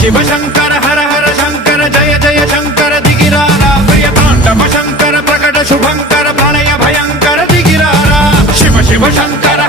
शिव शंकर हर हर शंकर जय जय शंकर दिगिरारा प्रिय तांडव शंकर प्रकट शुभंकर प्रणय भयंकर दिगिरारा शिव शिव शंकर